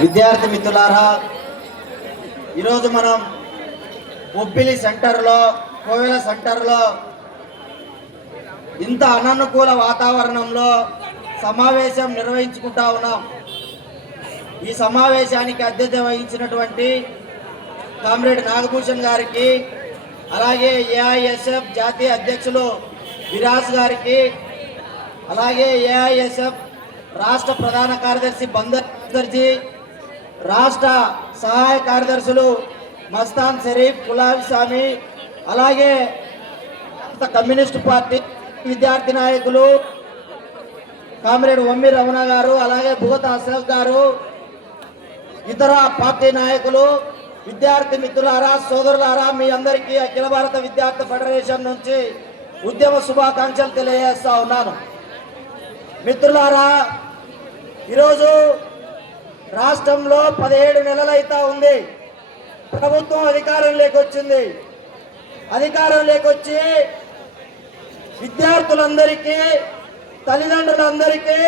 విద్యార్థి మిత్రులారా, ఈరోజు మనం బొబ్బిలి సెంటర్లో, కోవెల సెంటర్లో ఇంత అననుకూల వాతావరణంలో సమావేశం నిర్వహించుకుంటా ఉన్నాం. ఈ సమావేశానికి అధ్యక్షత వహించినటువంటి కామ్రేడ్ నాగభూషణ్ గారికి, అలాగే ఏఐఎస్ఎఫ్ జాతీయ అధ్యక్షులు విరాజ్ గారికి, అలాగే ఏఐఎస్ఎఫ్ రాష్ట్ర ప్రధాన కార్యదర్శి బందర్జీ, రాష్ట్ర సహాయ కార్యదర్శులు మస్తాన్ షరీఫ్, గులాబీ స్వామి, అలాగే కమ్యూనిస్టు పార్టీ విద్యార్థి నాయకులు కామ్రేడ్ వమ్మి రమణ గారు, అలాగే భూత అశోక్ గారు, ఇతర పార్టీ నాయకులు, విద్యార్థి మిత్రులారా, సోదరులారా, మీ అందరికీ అఖిల భారత విద్యార్థి ఫెడరేషన్ నుంచి ఉద్యమ శుభాకాంక్షలు తెలియజేస్తా ఉన్నాను. మిత్రులారా, ఈరోజు రాష్ట్రంలో 17 నెలలైతా ఉంది. ప్రభుత్వం అధికారంలోకి వచ్చింది. అధికారంలోకి వచ్చి విద్యార్థులందరికీ, తల్లిదండ్రులందరికీ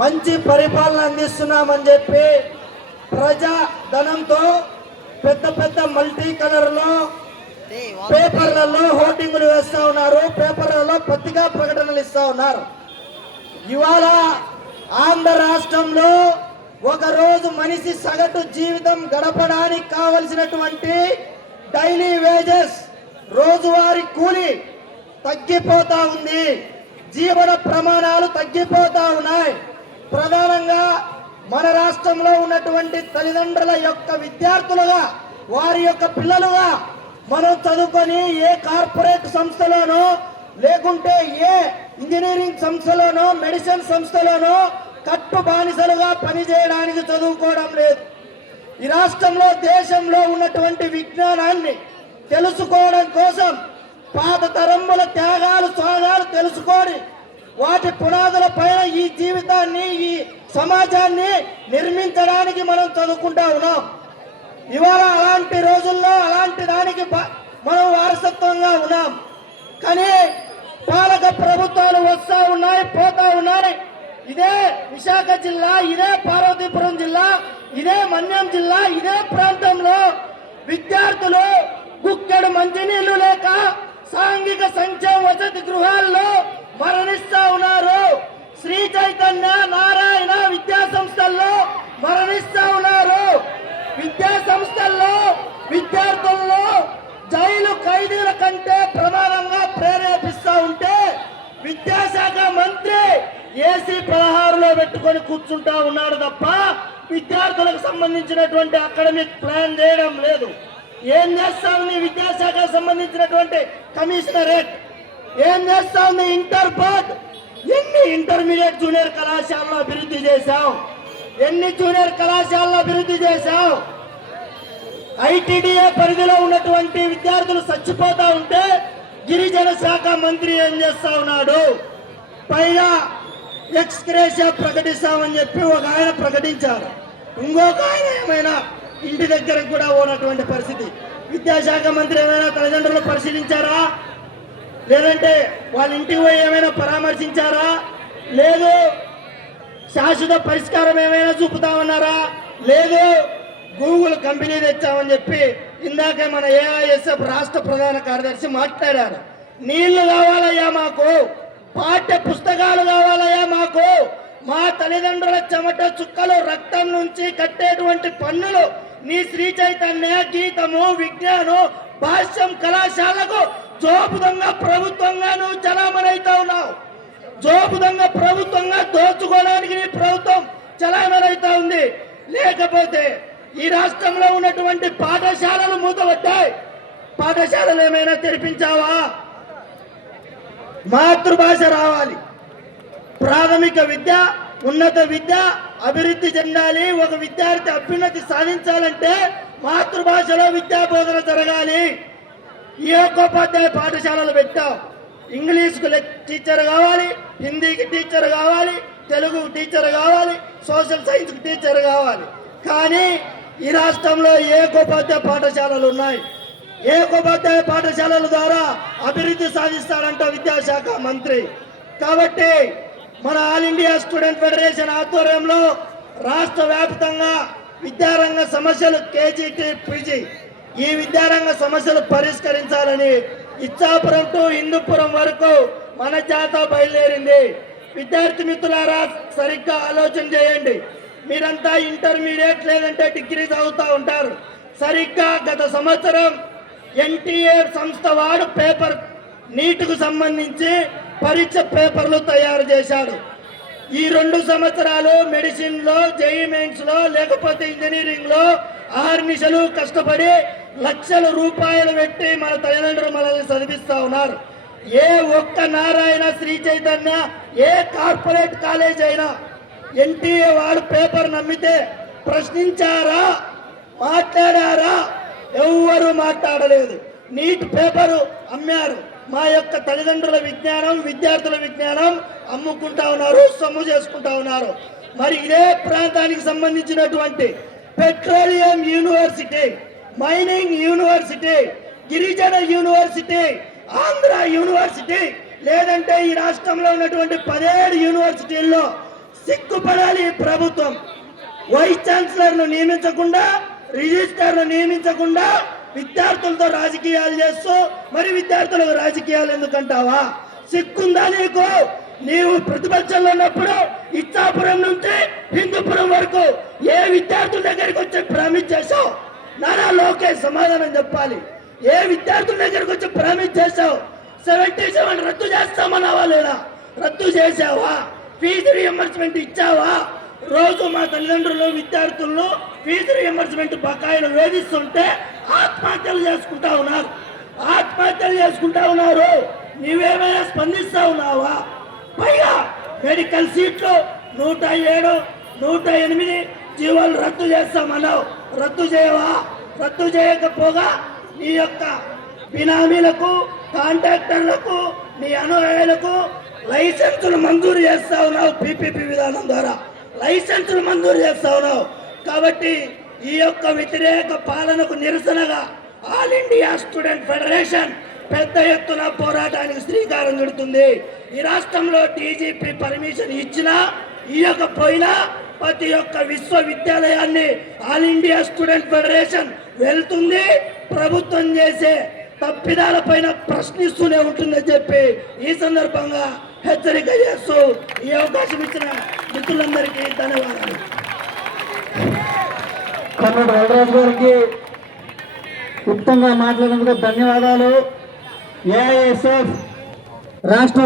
మంచి పరిపాలన అందిస్తున్నామని చెప్పి ప్రజా ధనంతో పెద్ద పెద్ద మల్టీ కలర్లో పేపర్లలో హోర్డింగులు వేస్తా ఉన్నారు. పేపర్లలో పత్రికా ప్రకటనలు ఇస్తా ఉన్నారు. ఇవాళ ఆంధ్ర రాష్ట్రంలో ఒకరోజు మనిషి సగటు జీవితం గడపడానికి కావలసినటువంటి డైలీ వేజెస్, రోజువారీ కూలీ తగ్గిపోతా ఉంది. జీవన ప్రమాణాలు తగ్గిపోతా ఉన్నాయి. ప్రధానంగా మన రాష్ట్రంలో ఉన్నటువంటి తల్లిదండ్రుల యొక్క విద్యార్థులుగా, వారి యొక్క పిల్లలుగా మనం చదువుకొని ఏ కార్పొరేట్ సంస్థలోనో, లేకుంటే ఏ ఇంజనీరింగ్ సంస్థలోనో, మెడిసిన్ సంస్థలోనో కట్టు బానిసలుగా పనిచేయడానికి చదువుకోవడం లేదు. ఈ రాష్ట్రంలో, దేశంలో ఉన్నటువంటి విజ్ఞానాన్ని తెలుసుకోవడం కోసం పాత తరముల త్యాగాలు, త్యాగాలు తెలుసుకొని వాటి పునాదుల పైన ఈ జీవితాన్ని, ఈ సమాజాన్ని నిర్మించడానికి మనం చదువుకుంటా ఉన్నాం. ఇవాళ అలాంటి రోజుల్లో అలాంటి దానికి మనం వారసత్వంగా ఉన్నాం. కానీ పాలక ప్రభుత్వాలు వస్తా ఉన్నాయి, పోతా ఉన్నాయి. ఇదే విశాఖ జిల్లా, ఇదే పార్వతీపురం జిల్లా, ఇదే మన్యం జిల్లా, ఇదే ప్రాంతంలో విద్యార్థులు గుక్కెడు మంచినీళ్లు లేక సాంఘిక సంక్షేమ వసతి గృహాల్లో మరణిస్తా ఉన్నారు. శ్రీ చైతన్య నారాయణ విద్యా సంస్థల్లో మరణిస్తా ఉన్నారు. విద్యా సంస్థల్లో విద్యార్థుల్లో జైలు ఖైదీల కంటే ప్రమాదంగా ప్రేరేపిస్తా ఉంటే విద్యాశాఖ మంత్రి ఏసీ 16లో పెట్టుకొని కూర్చుంటా ఉన్నాడు తప్ప విద్యార్థులకు సంబంధించినటువంటి అకాడమిక్ ప్లాన్ చేయడం లేదు. ఏం చేస్తా ఉంది విద్యాశాఖ సంబంధించినటువంటి కమిషనరేట్? ఏం చేస్తా ఉంది ఇంటర్ బోర్డ్? ఎన్ని ఇంటర్మీడియట్ జూనియర్ కళాశాలలో అభివృద్ధి చేశాం? ఎన్ని జూనియర్ కళాశాలలో అభివృద్ధి చేశాం? ఐటీడీఏ పరిధిలో ఉన్నటువంటి విద్యార్థులు చచ్చిపోతా ఉంటే గిరిజన శాఖ మంత్రి ఏం చేస్తా ఉన్నాడు? పైగా ఎక్స్గ్రేషియా ప్రకటిస్తామని చెప్పి ఒక ఆయన ప్రకటించారు. ఇంకొక ఆయన ఏమైనా ఇంటి దగ్గర కూడా ఉన్నటువంటి పరిస్థితి. విద్యాశాఖ మంత్రి ఏమైనా తల్లిదండ్రులు పరిశీలించారా? లేదంటే వాళ్ళ ఇంటికి పోయి ఏమైనా పరామర్శించారా? లేదు. శాశ్వత పరిష్కారం ఏమైనా చూపుతామన్నారా? లేదు. గూగుల్ కంపెనీ తెచ్చామని చెప్పి ఇందాకే మన ఏఐఎస్ఎఫ్ రాష్ట్ర ప్రధాన కార్యదర్శి మాట్లాడారు. నీళ్లు కావాలయ్యా మాకు, పాఠ్య పుస్తకాలు కావాలయ్యా మాకు, మా తల్లిదండ్రుల చెమట చుక్కలు, రక్తం నుంచి కట్టేటువంటి పన్నులు నీ శ్రీ చైతన్య, గీతము, విజ్ఞానం, భాష్యం కళాశాలకు జోబుదంగా ప్రభుత్వంగా నువ్వు చలామణి అవుతా ఉన్నావు. జోబుదంగా ప్రభుత్వంగా దోచుకోవడానికి నీ ప్రభుత్వం చలామణి అవుతా ఉంది. లేకపోతే ఈ రాష్ట్రంలో ఉన్నటువంటి పాఠశాలలు మూతపడ్డాయి. పాఠశాలలు ఏమైనా తెరిపించావా? మాతృభాష రావాలి. ప్రాథమిక విద్య, ఉన్నత విద్య అభివృద్ధి చెందాలి. ఒక విద్యార్థి అభ్యున్నతి సాధించాలంటే మాతృభాషలో విద్యా బోధన జరగాలి. ఈ ఏకోపాధ్యాయ పాఠశాలలు పెట్టాం. ఇంగ్లీష్కు టీచర్ కావాలి, హిందీకి టీచర్ కావాలి, తెలుగు టీచర్ కావాలి, సోషల్ సైన్స్కి టీచర్ కావాలి. కానీ ఈ రాష్ట్రంలో ఏకోపాధ్యాయ పాఠశాలలు ఉన్నాయి. ఏకోపాధ్యాయ పాఠశాలల ద్వారా అభివృద్ధి సాధిస్తాడంట విద్యాశాఖ మంత్రి. కాబట్టి మన ఆల్ ఇండియా స్టూడెంట్ ఫెడరేషన్ ఆధ్వర్యంలో రాష్ట్ర వ్యాప్తంగా విద్యారంగ సమస్యలు కేజీటీ పీజీ ఈ విద్యారంగ సమస్యలు పరిష్కరించాలని ఇచ్చాపురం టు హిందూపురం వరకు మన జాత బయలుదేరింది. విద్యార్థి మిత్రులారా, సరిగ్గా ఆలోచన చేయండి. మీరంతా ఇంటర్మీడియట్ లేదంటే డిగ్రీ చదువుతూ ఉంటారు. సరిగ్గా గత సంవత్సరం ఎన్టీఏ సంస్థ వాడు పేపర్ నీట్కు సంబంధించి పరీక్ష పేపర్లు తయారు చేశాడు. ఈ 2 సంవత్సరాలు మెడిసిన్ లో, జేఈ మెయిన్స్ లో, లేకపోతే ఇంజనీరింగ్ లో ఆర్నిశలు కష్టపడి లక్షల రూపాయలు పెట్టి మన తల్లిదండ్రులు మనల్ని చదివిస్తా ఉన్నారు. ఏ ఒక్క నారాయణ, శ్రీ చైతన్య, ఏ కార్పొరేట్ కాలేజ్ అయినా ఎన్టీఏ వాడు పేపర్ నమ్మితే ప్రశ్నించారా, మాట్లాడారా? ఎవ్వరూ మాట్లాడలేదు. నీట్ పేపరు అమ్మారు. మా యొక్క తల్లిదండ్రుల విజ్ఞానం, విద్యార్థుల విజ్ఞానం అమ్ముకుంటా ఉన్నారు, సొమ్ము చేసుకుంటా ఉన్నారు. మరి ఇదే ప్రాంతానికి సంబంధించినటువంటి పెట్రోలియం యూనివర్సిటీ, మైనింగ్ యూనివర్సిటీ, గిరిజన యూనివర్సిటీ, ఆంధ్ర యూనివర్సిటీ, లేదంటే ఈ రాష్ట్రంలో ఉన్నటువంటి 17 యూనివర్సిటీల్లో సిగ్గుపడాలి ఈ ప్రభుత్వం. వైస్ ఛాన్సలర్ను నియమించకుండా, రిజిస్ట్రార్ను నియమించకుండా విద్యార్థులతో రాజకీయాలు చేస్తూ మరి విద్యార్థులకు రాజకీయాలు ఎందుకంటావా? సిగ్గుందా నీకు? నీవు ప్రతిపక్షంలో ఉన్నప్పుడు ఇచ్చాపురం నుంచి హిందూపురం వరకు ఏ విద్యార్థుల దగ్గరికి వచ్చి ప్రామిస్ చేశావు? నారా లోకేష్ సమాధానం చెప్పాలి. ఏ విద్యార్థుల దగ్గరికి వచ్చి ప్రామిస్ చేశావు? 77 రద్దు చేస్తామన్నావా లేదా? రద్దు చేసావా? ఫీజు రియంబర్స్మెంట్ ఇచ్చావా? రోజు మా తల్లిదండ్రులు, విద్యార్థులను ఫీజు రియంబర్స్మెంట్ బకాయిలు వేధిస్తుంటే ఆత్మహత్యలు చేసుకుంటా ఉన్నారు. నీవేమైనా స్పందిస్తా ఉన్నావా? పైగా మెడికల్ సీట్లు 107, 108 జీవోలు రద్దు చేస్తామన్నావు. రద్దు చేయవా? రద్దు చేయకపోగా నీ యొక్క బినామీలకు, కాంట్రాక్టర్లకు, నీ అనుయాయులకు లైసెన్సులు మంజూరు చేస్తా ఉన్నావు. పీపీపీ విధానం ద్వారా లైసెన్సులు మంజూరు చేస్తా ఉన్నావు. కాబట్టి ఈ యొక్క వ్యతిరేక పాలనకు నిరసనగా ఆల్ ఇండియా స్టూడెంట్ ఫెడరేషన్ పెద్ద ఎత్తున పోరాటానికి శ్రీకారం చుడుతుంది. ఈ రాష్ట్రంలో డీజీపీ పర్మిషన్ ఇచ్చినా ఇవ్వకపోయినా ప్రతి ఒక్క విశ్వవిద్యాలయాన్ని ఆల్ ఇండియా స్టూడెంట్ ఫెడరేషన్ వెళ్తుంది. ప్రభుత్వం చేసే తప్పిదాల పైన ప్రశ్నిస్తూనే ఉంటుందని చెప్పి ఈ సందర్భంగా హెచ్చరిక చేస్తూ ఈ అవకాశం ఇచ్చిన మిత్రులందరికీ ధన్యవాదాలు. కన్నడ వరదరాజు గారికి ఉత్తమంగా మాట్లాడినందుకు ధన్యవాదాలు. ఏఐఎస్ఎఫ్ రాష్ట్ర